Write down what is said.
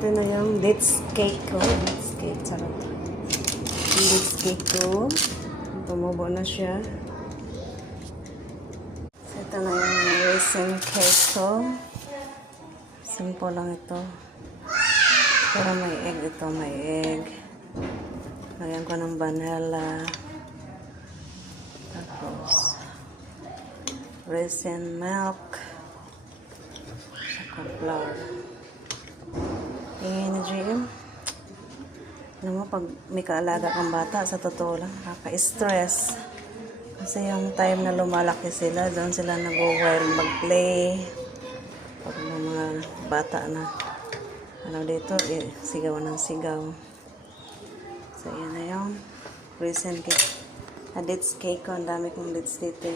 Ito na yung dates cake ko. Dates cake, sarap. Yung dates cake ko. Tumubo na siya. So, ito na yung raisin cake ko. Simple lang ito. Pero may egg ito, may egg. Lagyan ko ng vanilla. Tapos, raisin milk. Saka flour. Ingay na GM. Alam mo, pag may kaalaga kang bata, sa totoo lang, nakaka-stress. Kasi yung time na lumalaki sila, doon sila nag-wild mag-play. Pag may mga bata na, ano dito, sigaw ng sigaw. So, yan na yung raisin cake. Dates cake ko. Ang dami kong dates dito.